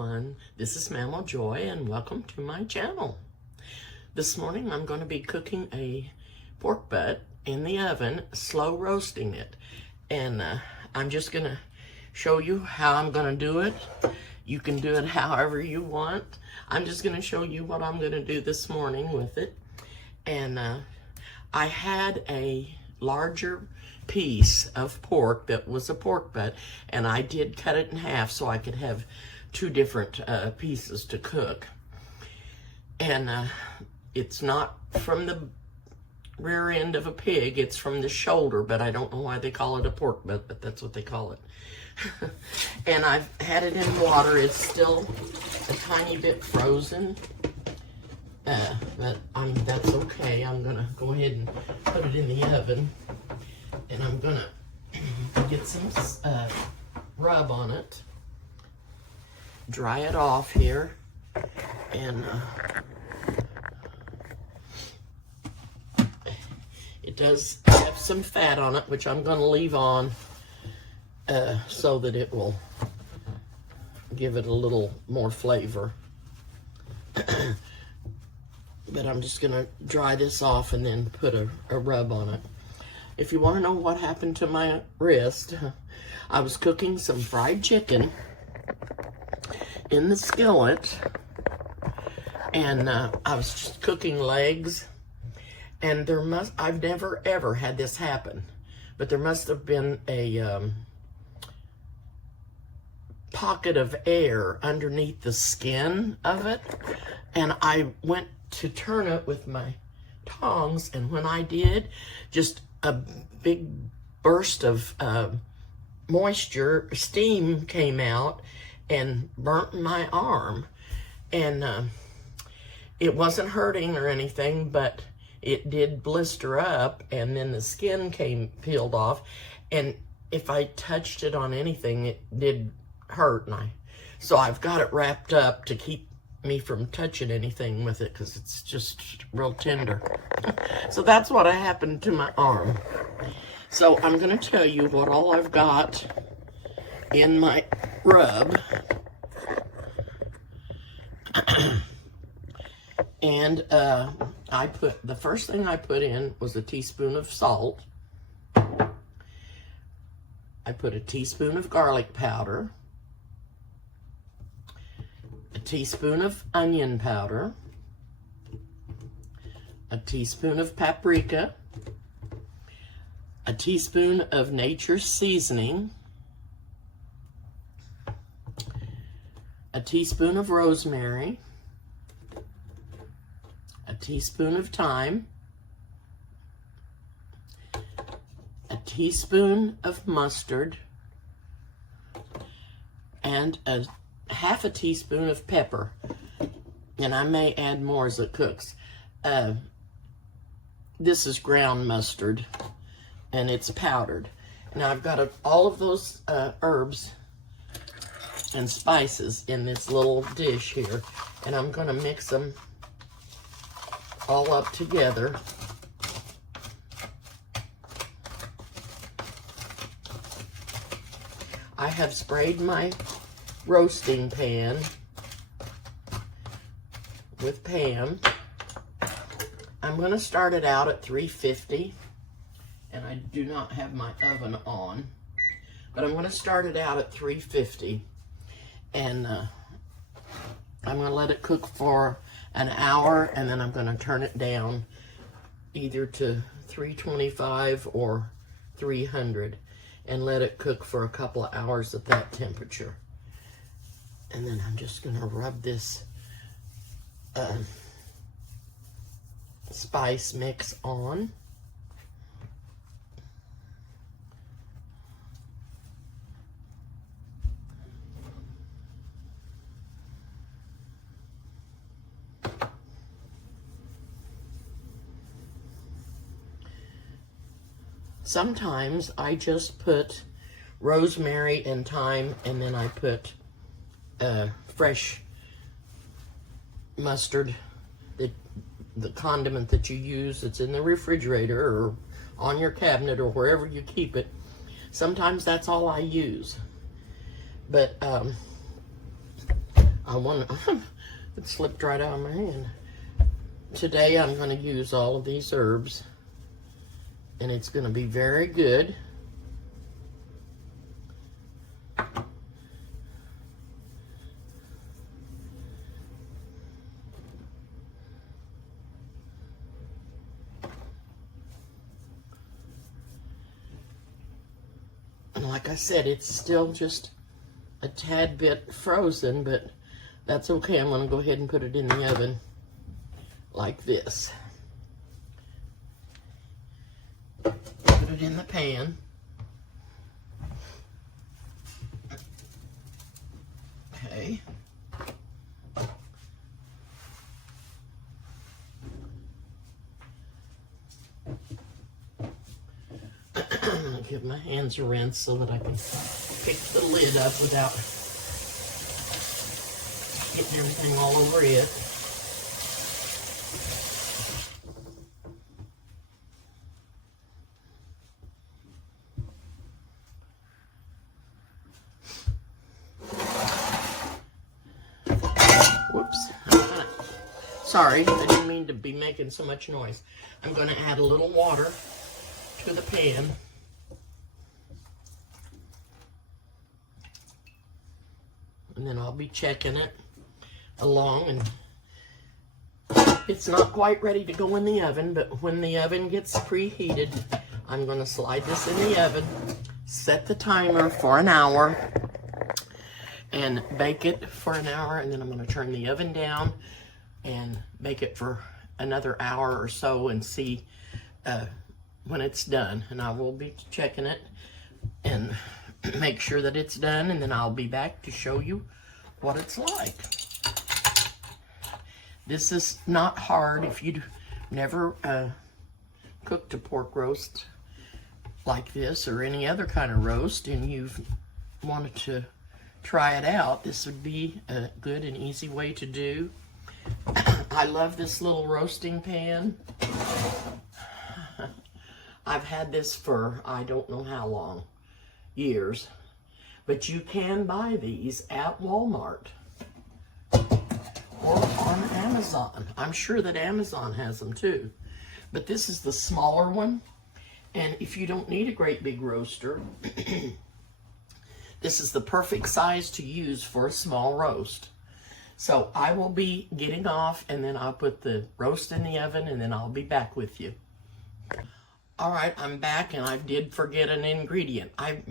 everyone, this is Mama Joy and welcome to my channel. This morning I'm going to be cooking a pork butt in the oven, slow roasting it. And I'm just going to show you how I'm going to do it. You can do it however you want. I'm just going to show you what I'm going to do this morning with it. And I had a larger piece of pork that was a pork butt, and I did cut it in half so I could have two different pieces to cook. And it's not from the rear end of a pig, it's from the shoulder, but I don't know why they call it a pork butt, but that's what they call it. And I've had it in water. It's still a tiny bit frozen, but that's okay. I'm gonna go ahead and put it in the oven. And I'm gonna get some rub on it, dry it off here, and it does have some fat on it, which I'm gonna leave on so that it will give it a little more flavor. But I'm just gonna dry this off and then put a rub on it. If you want to know what happened to my wrist, I was cooking some fried chicken in the skillet, and I was just cooking legs, and I've never ever had this happen, but there must have been a pocket of air underneath the skin of it, and I went to turn it with my tongs, and when I did, just a big burst of steam came out and burnt my arm. And it wasn't hurting or anything, but it did blister up, and then the skin peeled off. And if I touched it on anything, it did hurt. So I've got it wrapped up to keep me from touching anything with it, because it's just real tender. So that's what happened to my arm. So I'm going to tell you what all I've got in my rub. And the first thing I put in was a teaspoon of salt. I put a teaspoon of garlic powder, a teaspoon of onion powder, a teaspoon of paprika, a teaspoon of nature's seasoning, a teaspoon of rosemary, a teaspoon of thyme, a teaspoon of mustard, and half a teaspoon of pepper. And I may add more as it cooks. This is ground mustard, and it's powdered. Now I've got all of those herbs and spices in this little dish here, and I'm going to mix them all up together. I have sprayed my roasting pan with Pam. I'm going to start it out at 350, and I do not have my oven on, but I'm going to start it out at 350, and I'm going to let it cook for an hour, and then I'm going to turn it down either to 325 or 300 and let it cook for a couple of hours at that temperature. And then I'm just going to rub this spice mix on. Sometimes I just put rosemary and thyme, and then I put fresh mustard, the condiment that you use that's in the refrigerator or on your cabinet or wherever you keep it. Sometimes that's all I use. But it slipped right out of my hand. Today I'm going to use all of these herbs, and it's going to be very good. And like I said, it's still just a tad bit frozen, but that's okay. I'm going to go ahead and put it in the oven like this. Put it in the pan. Okay. I'm going to give my hands a rinse so that I can pick the lid up without getting everything all over it. Whoops. Sorry, I didn't mean to be making so much noise. I'm going to add a little water to the pan. And then I'll be checking it along, and it's not quite ready to go in the oven, but when the oven gets preheated, I'm going to slide this in the oven, set the timer for an hour, and bake it for an hour, and then I'm going to turn the oven down and bake it for another hour or so and see when it's done. And I will be checking it and make sure that it's done, and then I'll be back to show you what it's like. This is not hard if you've never cooked a pork roast like this or any other kind of roast and you've wanted to try it out. This would be a good and easy way to do. I love this little roasting pan. I've had this for I don't know how long, years, but you can buy these at Walmart or on Amazon. I'm sure that Amazon has them too, but this is the smaller one, and if you don't need a great big roaster, this is the perfect size to use for a small roast. So I will be getting off, and then I'll put the roast in the oven, and then I'll be back with you. All right, I'm back, and I did forget an ingredient. I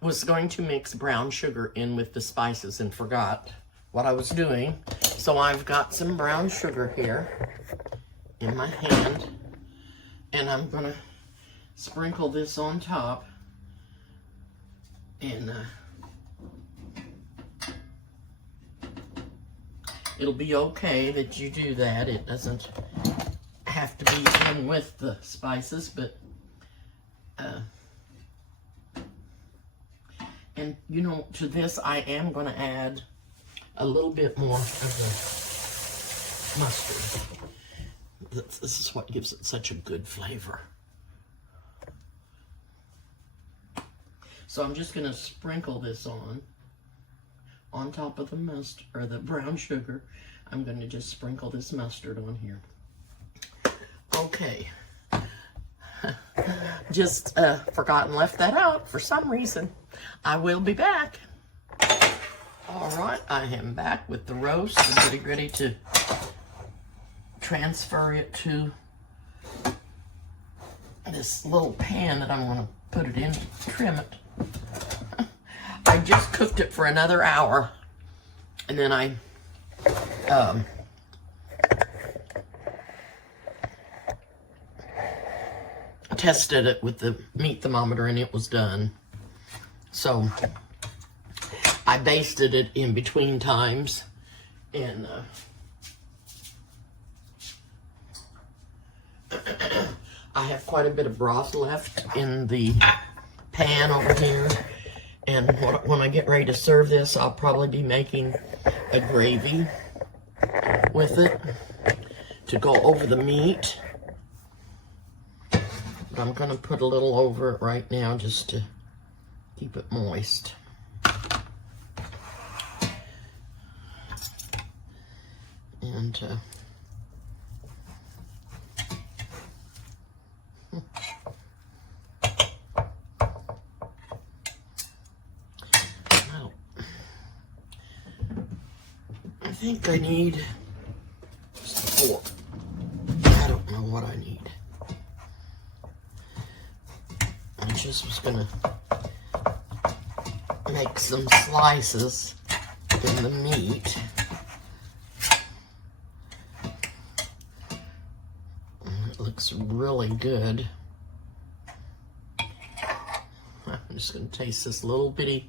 was going to mix brown sugar in with the spices and forgot what I was doing. So I've got some brown sugar here in my hand, and I'm going to sprinkle this on top. And it'll be okay that you do that. It doesn't have to be in with the spices, but and you know, to this I am going to add a little bit more of the mustard. This is what gives it such a good flavor. So I'm just going to sprinkle this on top of the mustard, or the brown sugar. I'm going to just sprinkle this mustard on here. Okay. Just forgot and left that out for some reason. I will be back. All right, I am back with the roast. I'm getting ready to transfer it to this little pan that I'm going to put it in to trim it. I just cooked it for another hour, and then I tested it with the meat thermometer, and it was done. So I basted it in between times, and I have quite a bit of broth left in the pan over here. And when I get ready to serve this, I'll probably be making a gravy with it to go over the meat. But I'm going to put a little over it right now just to keep it moist. And well, I think I need just a fork. I don't know what I need. I just was gonna make some slices in the meat. It looks really good. I'm just gonna taste this little bitty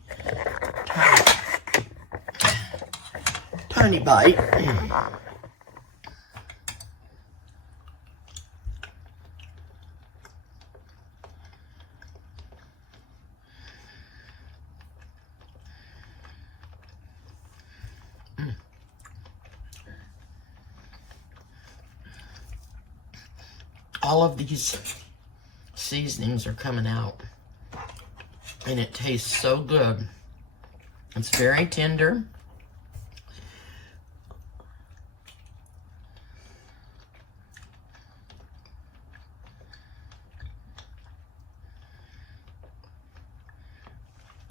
tiny bite. All of these seasonings are coming out, and it tastes so good. It's very tender.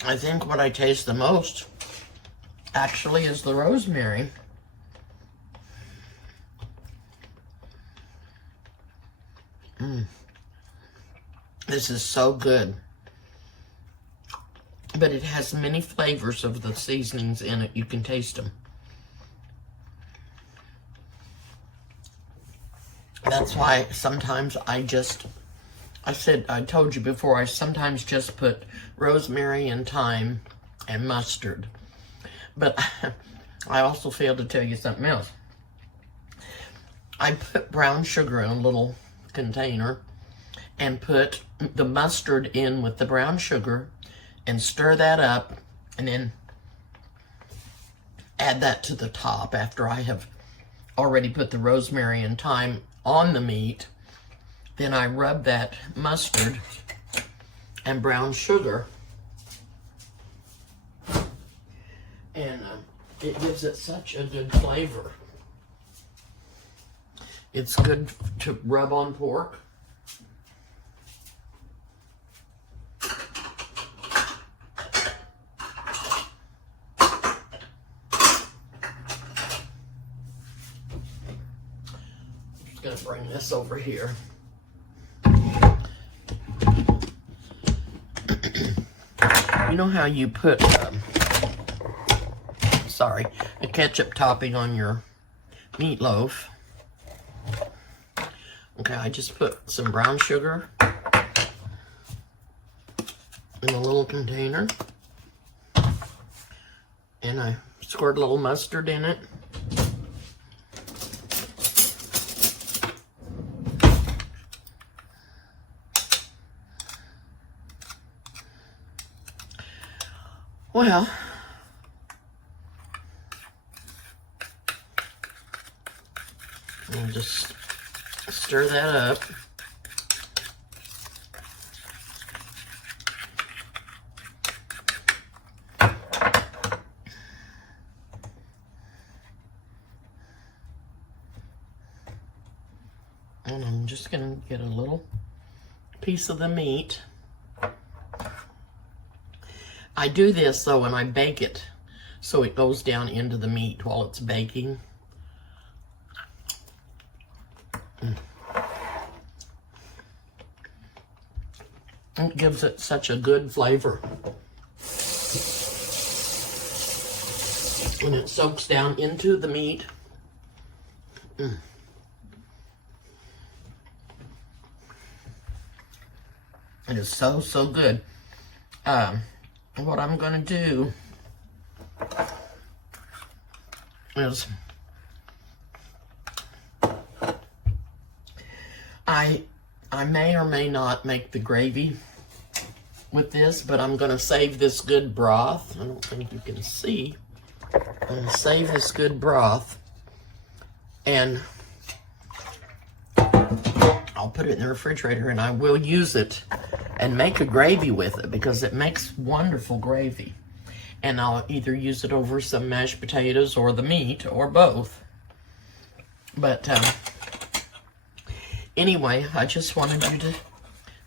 I think what I taste the most actually is the rosemary. This is so good. But it has many flavors of the seasonings in it. You can taste them. That's why sometimes I told you before, I sometimes just put rosemary and thyme and mustard. But I also failed to tell you something else. I put brown sugar in a little container and put the mustard in with the brown sugar and stir that up, and then add that to the top after I have already put the rosemary and thyme on the meat. Then I rub that mustard and brown sugar, and it gives it such a good flavor. It's good to rub on pork. I'm just going to bring this over here. You know how you put, a ketchup topping on your meatloaf? Okay, I just put some brown sugar in a little container, and I squirt a little mustard in it. Well, I'll just stir that up. And I'm just going to get a little piece of the meat. I do this though when I bake it, so it goes down into the meat while it's baking. It gives it such a good flavor. When it soaks down into the meat. It is so, so good. What I'm going to do is I may or may not make the gravy with this, but I'm going to save this good broth. I don't think you can see. I'm going to save this good broth, and I'll put it in the refrigerator, and I will use it and make a gravy with it, because it makes wonderful gravy. And I'll either use it over some mashed potatoes or the meat, or both. But anyway, I just wanted you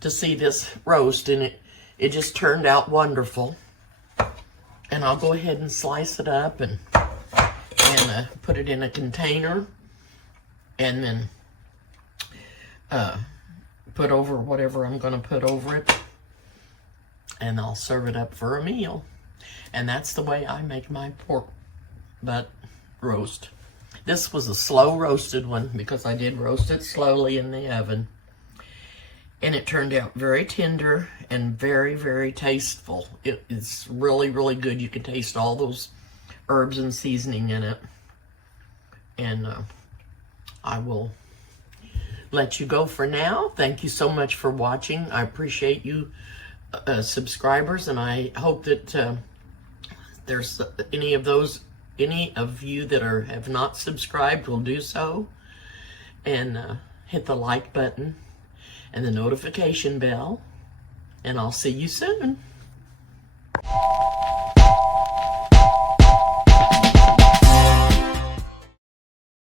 to see this roast, and it just turned out wonderful. And I'll go ahead and slice it up and put it in a container, and then put over whatever I'm going to put over it, and I'll serve it up for a meal. And that's the way I make my pork butt roast. This was a slow roasted one because I did roast it slowly in the oven. And it turned out very tender and very, very tasteful. It's really, really good. You can taste all those herbs and seasoning in it. And I will let you go for now. Thank you so much for watching. I appreciate you subscribers, and I hope that there's any of you that have not subscribed will do so, and hit the like button and the notification bell, and I'll see you soon.